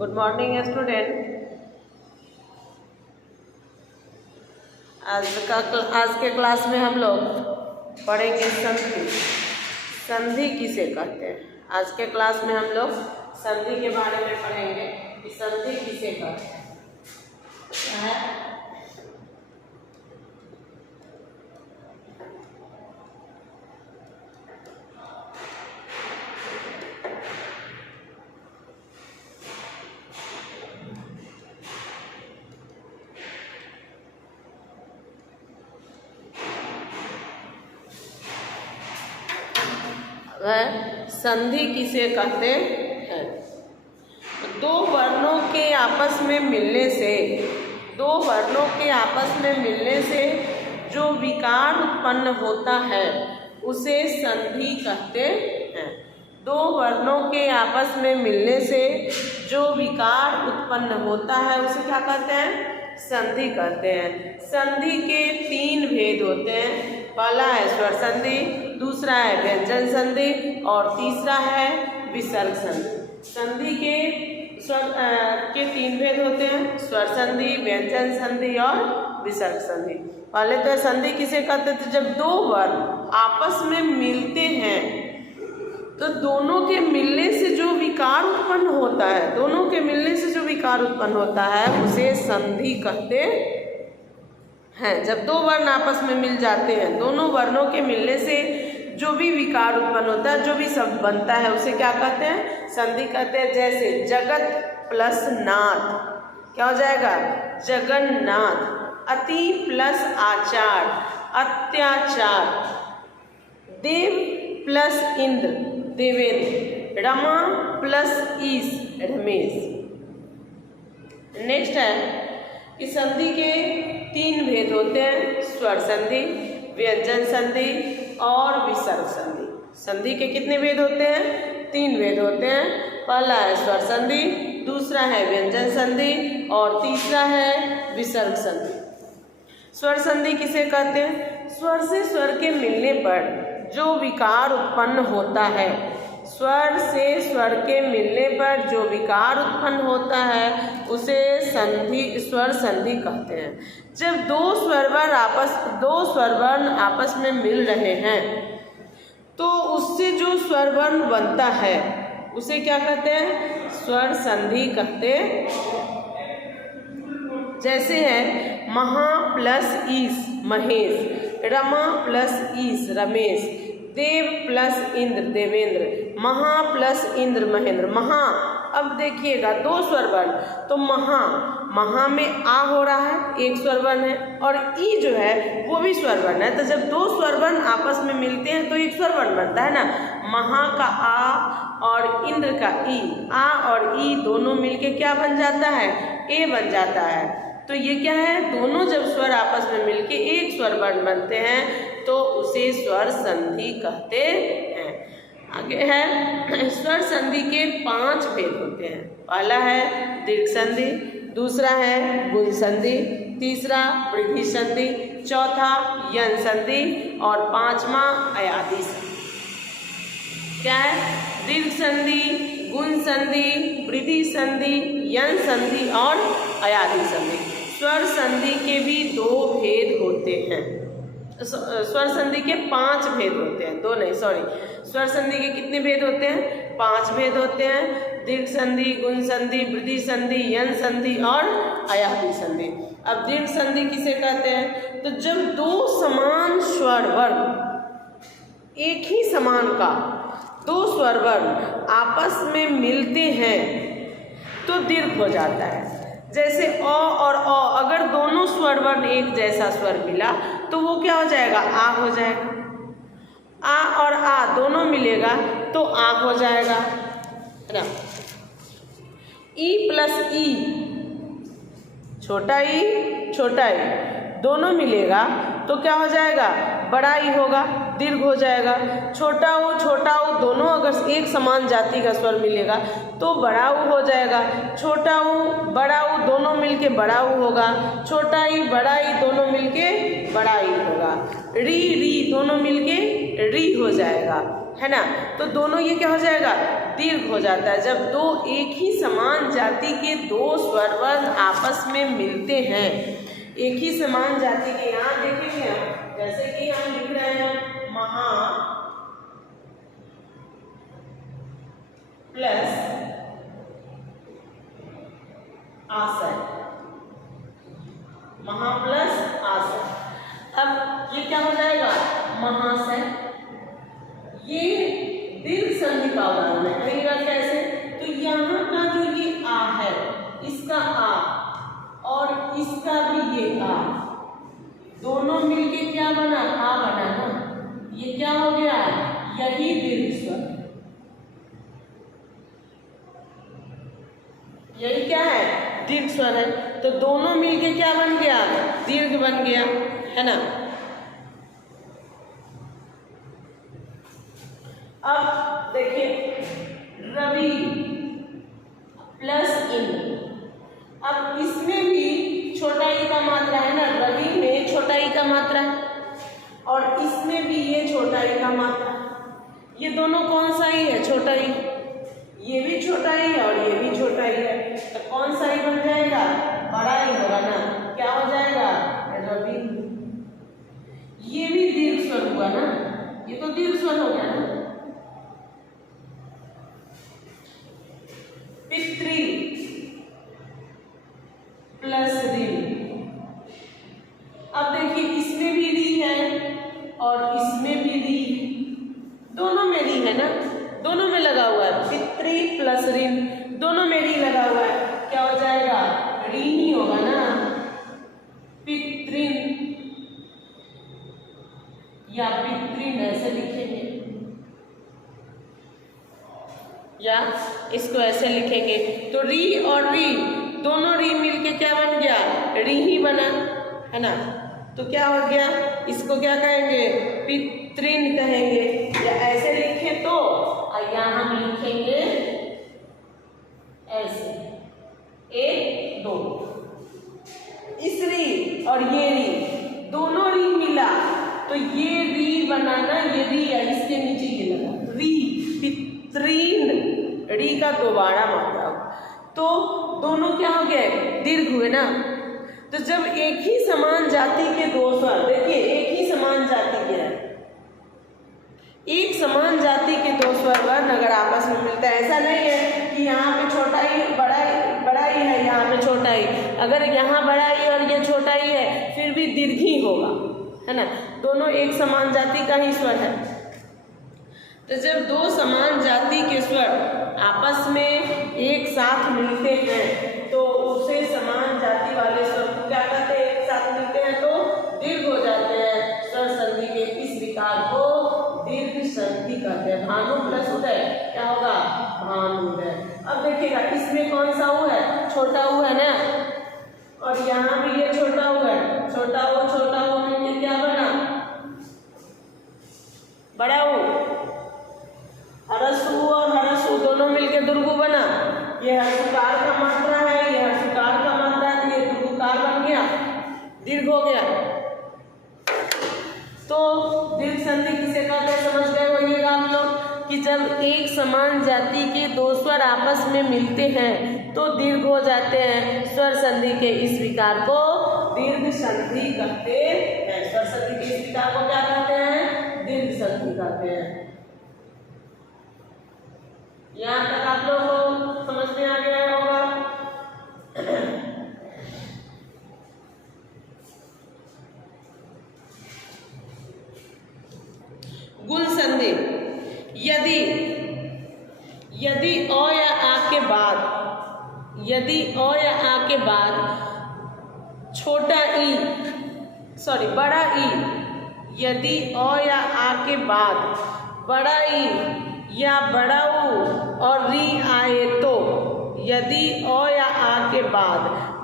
Good morning student. आज के class में हम लोग पढ़ेंगे संधि। संधि किसे कहते हैं? आज के क्लास में हम लोग संधि के बारे में पढ़ेंगे कि संधि किसे कहते हैं। संधि किसे कहते हैं? दो वर्णों के आपस में मिलने से जो विकार उत्पन्न होता है उसे संधि कहते हैं। दो वर्णों के आपस में मिलने से जो विकार उत्पन्न होता है उसे क्या कहते हैं? संधि कहते हैं। संधि के तीन भेद होते हैं। पहला है स्वर संधि, दूसरा है व्यंजन संधि और तीसरा है विसर्ग संधि। संधि के तीन भेद होते हैं, स्वर संधि, व्यंजन संधि और विसर्ग संधि। पहले तो संधि किसे कहते थे? जब दो वर्ण आपस में मिलते हैं तो दोनों के मिलने से जो विकार उत्पन्न होता है उसे संधि कहते हैं। जब दो वर्ण आपस में मिल जाते हैं, दोनों वर्णों के मिलने से जो भी विकार उत्पन्न होता है, जो भी शब्द बनता है उसे क्या कहते हैं? संधि कहते हैं। जैसे जगत प्लस नाथ क्या हो जाएगा? जगन्नाथ। अति प्लस आचार, अत्याचार। देव प्लस इंद्र, देवेंद्र। रमा प्लस ईश, रमेश। नेक्स्ट है कि संधि के तीन भेद होते हैं, स्वर संधि, व्यंजन संधि और विसर्ग संधि। संधि के कितने भेद होते हैं? तीन भेद होते हैं। पहला है स्वर संधि, दूसरा है व्यंजन संधि और तीसरा है विसर्ग संधि। स्वर संधि किसे कहते हैं? स्वर से स्वर के मिलने पर जो विकार उत्पन्न होता है, स्वर से स्वर के मिलने पर जो विकार उत्पन्न होता है उसे स्वर संधि कहते हैं। जब दो स्वर वर्ण आपस में मिल रहे हैं तो उससे जो स्वर वर्ण बनता है उसे क्या कहते हैं? स्वर संधि कहते हैं। जैसे है महा प्लस ईश, महेश। रमा प्लस ईश, रमेश। देव प्लस इंद्र, देवेंद्र। महा प्लस इंद्र, महेंद्र। महा, अब देखिएगा दो स्वर वर्ण, तो महा में आ हो रहा है, एक स्वर वर्ण है, और ई जो है वो भी स्वर वर्ण है। तो जब दो स्वर वर्ण आपस में मिलते हैं तो एक स्वर वर्ण बनता है ना। महा का आ और इंद्र का ई, आ और ई दोनों मिलके क्या बन जाता है? ए बन जाता है। तो ये क्या है? दोनों जब स्वर आपस में मिलके एक स्वर वर्ण बनते हैं तो उसे स्वर संधि कहते हैं। आगे है स्वर संधि के 5 भेद होते हैं। पहला है दीर्घ संधि, दूसरा है गुण संधि, तीसरा वृद्धि संधि, चौथा यन संधि और पांचवा अयादि संधि। क्या है? दीर्घ संधि, गुण संधि, वृद्धि संधि, यन संधि और अयादि संधि। स्वर संधि के भी 2 भेद होते हैं। स्वर संधि के 5 भेद होते हैं, 2 नहीं, सॉरी। स्वर संधि के कितने भेद होते हैं? 5 भेद होते हैं। दीर्घ संधि, गुण संधि, वृद्धि संधि, यन संधि और अयादि संधि। अब दीर्घ संधि किसे कहते हैं? तो जब दो समान स्वर वर्ण, एक ही समान का दो स्वर वर्ण आपस में मिलते हैं तो दीर्घ हो जाता है। जैसे अ और अ, अगर दोनों स्वर वर्ण एक जैसा स्वर मिला तो वो क्या हो जाएगा? आ हो जाएगा। आ और आ दोनों मिलेगा तो आ हो जाएगा, है ना। ई प्लस ई, छोटा ई दोनों मिलेगा तो क्या हो जाएगा? बड़ा ई होगा, दीर्घ हो जाएगा। छोटा ऊ दोनों अगर एक समान जाति का स्वर मिलेगा तो बड़ा ऊ हो जाएगा। छोटा ऊ बड़ा ऊ दोनों मिलके बड़ा ऊ होगा। छोटा ई बड़ा ई दोनों मिलके बड़ा ई होगा। री दोनों मिलके री हो जाएगा, है ना। तो दोनों ये क्या हो जाएगा? दीर्घ हो जाता है। जब दो एक ही समान जाति जाति के दो स्वर वर्ण आपस में मिलते हैं, एक ही समान जाति के, यहाँ देखेंगे हम, जैसे कि हम लिख रहे हैं महा प्लस आशय, महा प्लस आशय। अब ये क्या हो जाएगा, महाशय। ये दीर्घ संधि का उदाहरण है, कहेगा कैसे, तो यहाँ का जो ये आ है, इसका आ और इसका भी ये आ, दोनों मिलके क्या बना, आ बना ना, ये क्या हो गया, यही दीर्घ स्वर, यही क्या है, दीर्घ स्वर है। तो दोनों मिलके क्या बन गया, दीर्घ बन गया, है ना। अब देखिए रवि प्लस इंद्र, अब इसमें भी छोटा ई का मात्रा है ना, रवि में छोटा ई का मात्रा है और इसमें भी ये छोटा ई का मात्रा, ये दोनों कौन सा ई है, छोटा ई, ये भी छोटा ई है और ये भी छोटा ई है, तो कौन सा ई बन जाएगा, बड़ा ई होगा ना, क्या हो जाएगा, रवि। ये भी दीर्घ स्वर हुआ ना, ये तो दीर्घ स्वर हो गया ना। पितृ प्लस ऋ, अब देखिए इसमें भी री है और इसमें भी री, दोनों में री है ना, दोनों में लगा हुआ है, पितृ प्लस ऋण, दोनों में री लगा हुआ है, क्या हो जाएगा, री ही होगा ना, पितृन या पितृन ऐसे लिखेंगे, या इसको ऐसे लिखेंगे। तो री और री, दोनों री मिलके क्या बन गया, री ही बना, है ना। तो क्या हो गया, इसको क्या कहेंगे, पितृन कहेंगे, या ऐसे लिखे तो यहाँ हम लिखेंगे ऐसे, एक दो, इस री और ये री, दोनों री मिला तो ये री बनाना, ये री है, इसके नीचे ये लगा री, पितृन, री का दोबारा मात्रा, तो दोनों क्या हो गए, दीर्घ हुए ना। तो जब एक ही समान जाति के दो स्वर, देखिए एक ही समान जाति के है, एक समान जाति के दो स्वर वर्ण अगर आपस में मिलता है, ऐसा नहीं है कि यहाँ पे छोटा ही बड़ा ही है, यहाँ पे छोटा ही, अगर यहाँ बड़ा ही और ये छोटा ही है फिर भी दीर्घ ही होगा, है ना, दोनों एक समान जाति का ही स्वर है। तो जब दो समान जाति के स्वर आपस में एक साथ मिलते हैं तो उसे समान जाति वाले स्वर को क्या कहते हैं, एक साथ मिलते हैं तो दीर्घ हो जाते हैं। स्वर संधि के इस विकार को दीर्घ संधि कहते हैं। भानु प्लस उदय क्या होगा, भानुदय। अब देखिएगा इसमें कौन सा ऊ है, छोटा ऊ है ना, और यहाँ भी ये छोटा ऊ है, छोटा ऊ मिलकर क्या बना, बड़ा ऊ, हरसु और हरसु दोनों मिलकर दुर्गु बना, ये हर्षकार का मात्रा है, ये हर्षकार का मात्रा है, ये दुर्गुकार बन गया, दीर्घ हो गया। तो दीर्घ संधि किसे कहते हैं समझ गए होइएगा आप लोग, कि जब एक समान जाति के दो स्वर आपस में मिलते हैं तो दीर्घ हो जाते हैं। स्वर संधि के इस विकार को दीर्घ संधि कहते हैं। स्वर संधि के इस विकार को क्या कहते हैं, दीर्घ संधि कहते हैं। यहाँ तक आप लोगों को समझ में आ गया होगा। गुण संधि, यदि अ या आ के बाद, यदि अ या आ के बाद छोटा ई, सॉरी बड़ा ई, यदि अ या आ के बाद बड़ा ई या बड़ा ऊ और री आए तो, यदि अ या आ के बाद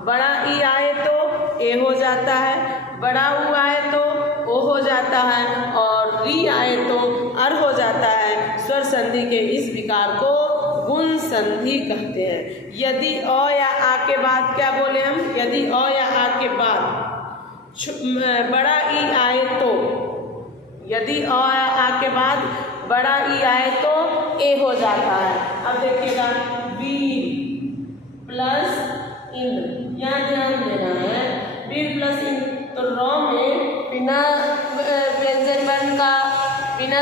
बड़ा ई आए तो ए हो जाता है, बड़ा ऊ आए तो ओ हो जाता है और री आए तो अर हो जाता है। स्वर संधि के इस विकार को गुण संधि कहते हैं। यदि अ या आ के बाद क्या बोले हम, यदि अ या आ के बाद बड़ा ई आए तो, यदि अ या आ के बाद बड़ा ई आए तो ए हो जाता है। अब देखिएगा वीर प्लस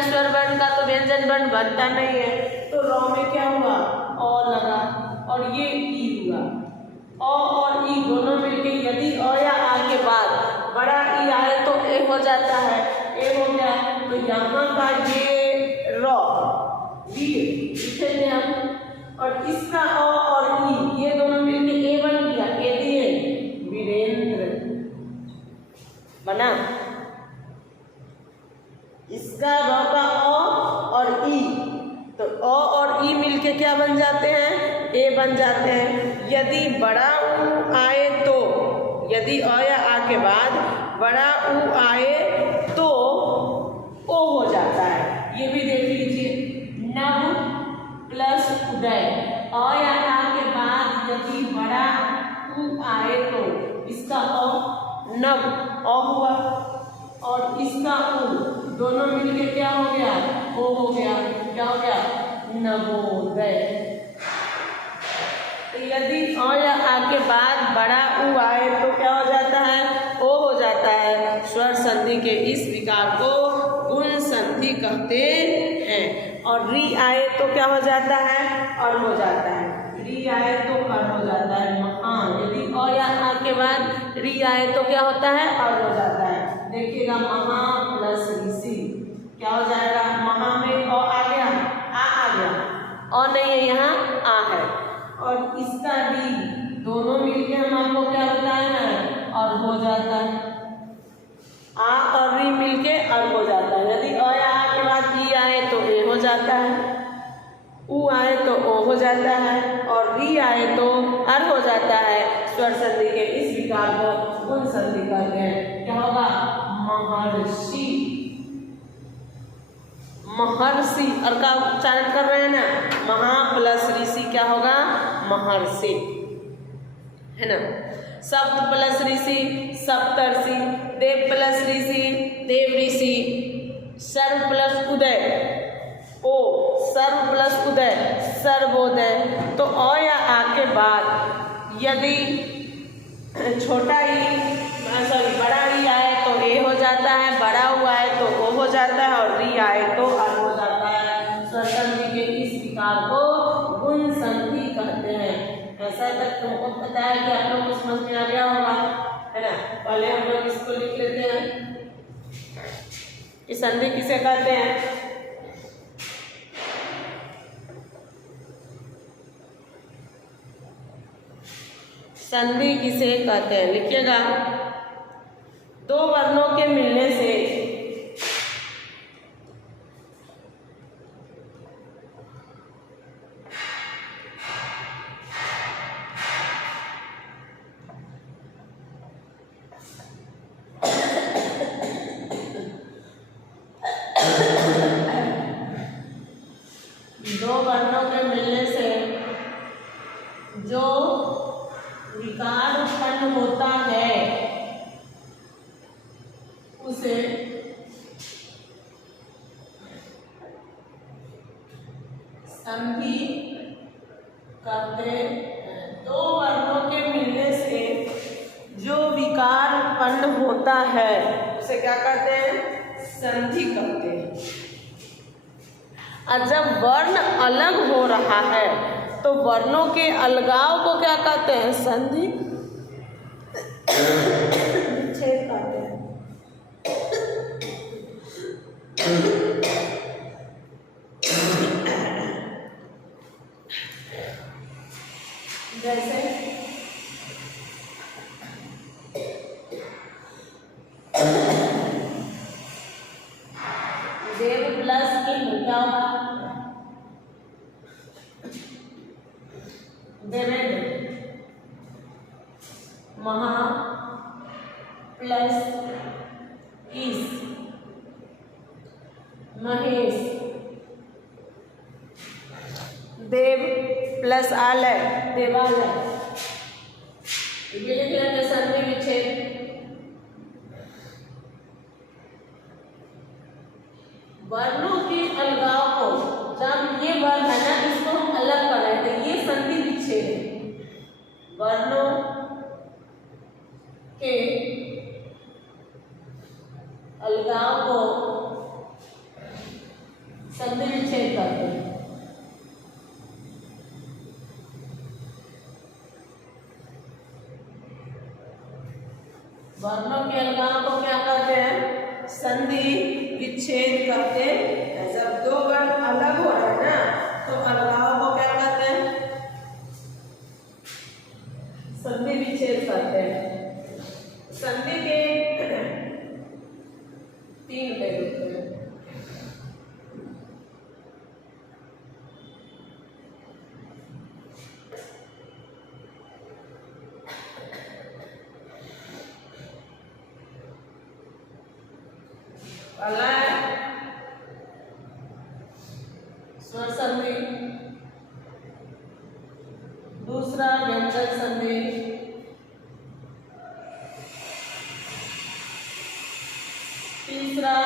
स्वर वर्ण का तो व्यंजन वर्ण बनता नहीं है, तो रॉ में क्या हुआ, अ लगा और ये ई हुआ। अ और ई दोनों मिलके यदि अ या आ के बाद बड़ा ई आए तो ए हो जाता है, ए हो गया। तो यहाँ का ये रॉ लिखेंगे हम, और इसका अ और ई ये दोनों मिलके ए बन गया, ए दिए वीरेंद्र बना। इसका रॉ का अ और ई, तो अ और ई मिलके क्या बन जाते हैं, ए बन जाते हैं। यदि बड़ा ऊ आए तो, यदि अ या आ के बाद बड़ा ऊ आए तो ओ हो जाता है। ये भी देख लीजिए, नव प्लस उदय, अ या आ के बाद यदि बड़ा ऊ आए तो इसका अ नव अ हुआ, और इसका ऊ दोनों मिलके क्या हो गया, ओ हो गया। क्या हो गया, नवोदय। तो यदि अ या आ के बाद बड़ा ऊ आए तो क्या हो जाता है, ओ हो जाता है। स्वर संधि के इस विकार को गुण संधि कहते हैं। और री आए तो क्या हो जाता है, और हो जाता है। री आए तो और हो जाता है महा। यदि अ या आ के बाद री आए तो क्या होता है, और हो जाता है। देखिएगा, महा प्लस ऋषि क्या हो जाएगा, महा में अ आ गया, आ गया, अ नहीं है यहाँ, आ है। और इसका री दोनों मिलके हम आपको क्या बताए हैं, और हो जाता है। आ और री मिलके और हो जाता है। यदि अ या आ के बाद ई आए तो ए हो जाता है, ऊ आए तो ओ हो जाता है, और री आए तो अर हो जाता है। स्वर संधि के इस विकार को गुण संधि कहते हैं। क्या होगा, महर्षि। महर्षि और का उच्चारण कर रहे हैं ना, महा प्लस ऋषि क्या होगा, महर्षि, है ना। सप्त प्लस ऋषि सप्तर्षि, देव प्लस ऋषि देव ऋषि, सर्व प्लस उदय ओ, सर्व प्लस उदय सर्वोदय। तो अ या आ के बाद यदि छोटा ई सॉरी बड़ा ई आए तो ए हो जाता है, बड़ा ऊ आए तो ओ हो जाता है, और री आए तो अर हो जाता है। स्वर संधि के इस विकार को गुण संधि कहते हैं। ऐसा तक तुमको पता है कि आप लोग को समझ में आ गया होगा, है ना। पहले हम लोग इसको लिख लेते हैं कि संधि किसे कहते हैं। संधि किसे कहते हैं, लिखिएगा। दो वर्णों के मिलने से जो विकार उत्पन्न होता है उसे संधि कहते हैं। दो वर्णों के मिलने से जो विकार उत्पन्न होता है उसे क्या कहते हैं, संधि कहते हैं। और जब वर्ण अलग हो रहा है तो वर्णों के अलगाव को क्या कहते हैं, संधि विच्छेद कहते हैं। जैसे देव प्लस इंद्र क्या होगा, देवेंद्र। महा प्लस ईश महेश। देव प्लस आलय देवालय। ये लिख लेंगे संधि विच्छेद। वर्णों के अलगाव को, जब ये वर्ण है ना इसको हम अलग कर रहे थे, ये संधि विच्छेद है। वर्णों के अलगाव को संधि विच्छेद करते हैं। वर्णों के अलगाव को क्या कहते हैं? संधि विच्छेद करते हैं। जब दो वर्ण अलग हो रहे हैं ना तो अलगाव को क्या कहते हैं? संधि विच्छेद करते हैं। संधि के 3 पहलू होते हैं। पहला है स्वर संधि, दूसरा व्यंजन संधि, तीसरा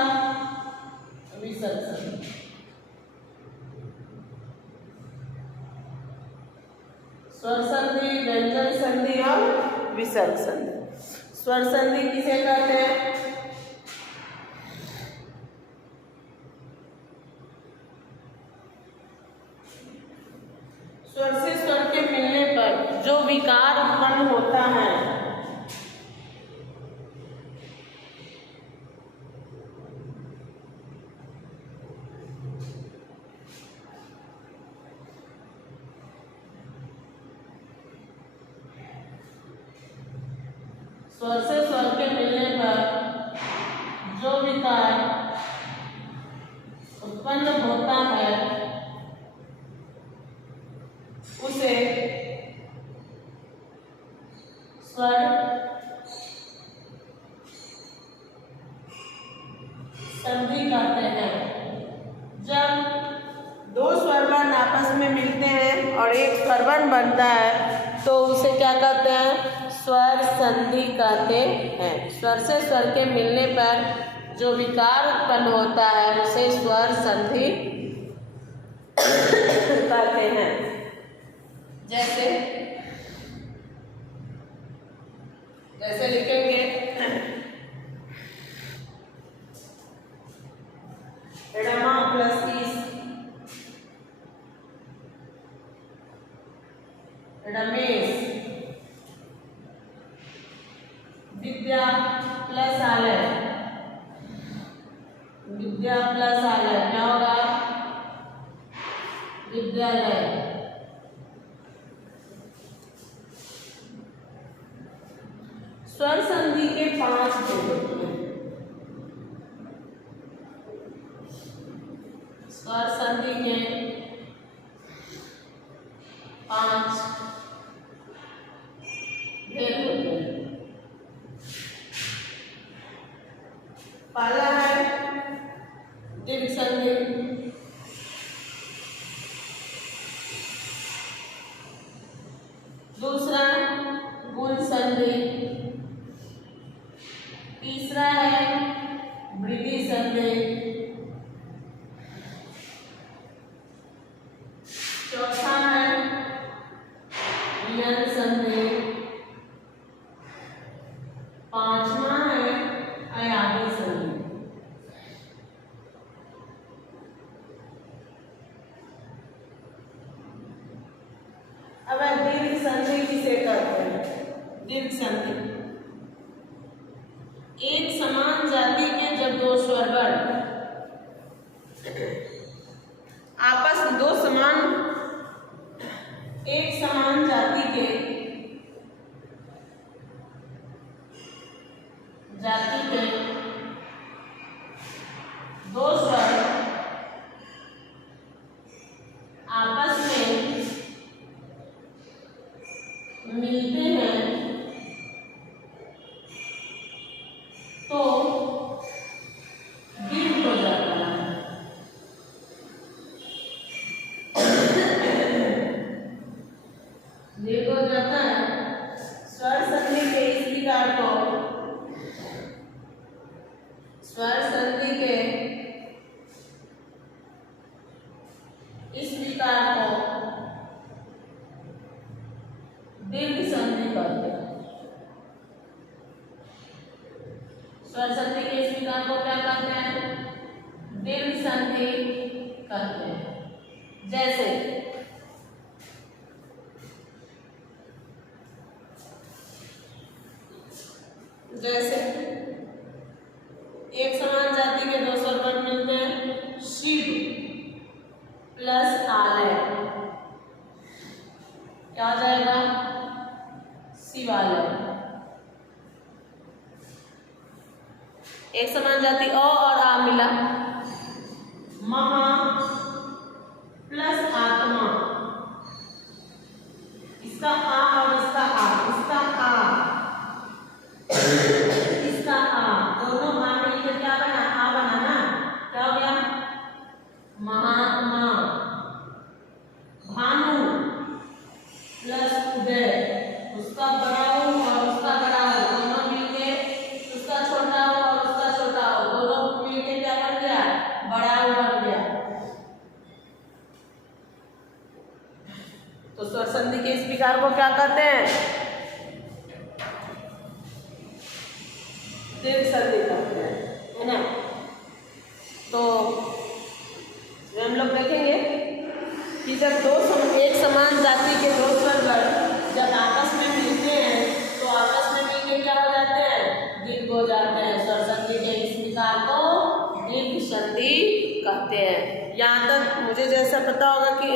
विसर्ग संधि। स्वर संधि, व्यंजन संधि और विसर्ग संधि। स्वर संधि किसे कहते हैं? स्वर से स्वर के मिलने पर जो विकार उत्पन्न होता है स्वर से स्वर के मिलने पर जो विकार उत्पन्न होता है उसे स्वर संधि कहते हैं। जब दो स्वर वर्ण आपस में मिलते हैं और एक स्वर वर्ण बनता है तो उसे क्या कहते हैं? स्वर संधि कहते हैं। स्वर से स्वर के मिलने पर जो विकार उत्पन्न होता है उसे स्वर संधि कहते हैं। जैसे लिखेंगे रमा प्लस ईस, रमेश, विद्या प्लस आलय, विद्या प्लस आलय क्या होगा? विद्यालय। स्वर संधि के 5 भेद होते हैं। स्वर संधि के 5 भेद होते हैं। पहला है दीर्घ संधि, दूसरा गुण संधि, तीसरा है वृद्धि संधि, चौथा है वियन संधि, पांचवा है अयादी संधि। अब दीर्घ संधि किसे कहते हैं? दीर्घ संधि एक समान जाति के जब दो स्वर वर्ण आपस में एक समान जाति के दो स्वर आपस में मिलते हैं तो दीर्घ हो जाता है। दीर्घ हो जाता है। स्वर संधि के इस विकार को दीर्घ संधि कहते हैं। स्वर संधि के इस विकार को क्या कहते हैं? दीर्घ संधि कहते हैं। जैसे एक समान जाति के दो स्वरपट मिलते हैं। शिव प्लस आलय क्या हो जाएगा? शिवालय। एक समान जाति अ और आ मिला, महा प्लस आत्मा, इसका आ और इसका आ, इसका आ, इसका आ, दोनों आ मिलकर क्या बना? आ बना ना। क्या हो गया? महात्मा। भानु प्लस उदय, उसका बड़ा हो और उसका बड़ा हो, दोनों मिलके उसका छोटा हो और उसका छोटा हो, दोनों मिलके क्या बन गया? बड़ा हो बन गया। तो स्वर संधि के इस विकार को क्या कहते हैं? दीर्घ संधि कहते हैं, है ना। तो हम लोग देखेंगे कि जब एक समान जाति के दो स्वर जब आपस में मिलते हैं तो आपस में मिलके क्या हो जाते हैं? दीर्घ हो जाते हैं। स्वर संधि के इस विकार को दीर्घ संधि कहते हैं। यहाँ तक मुझे जैसा पता होगा कि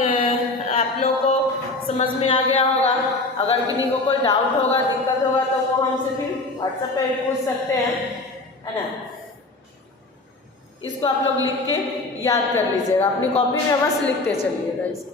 आप लोग को समझ में आ गया होगा। अगर किन्हीं को कोई डाउट होगा, दिक्कत होगा तो वो हमसे फिर व्हाट्सएप पे भी पूछ सकते हैं, है ना। इसको आप लोग लिख के याद कर लीजिएगा, अपनी कॉपी में बस लिखते चलिएगा इसको।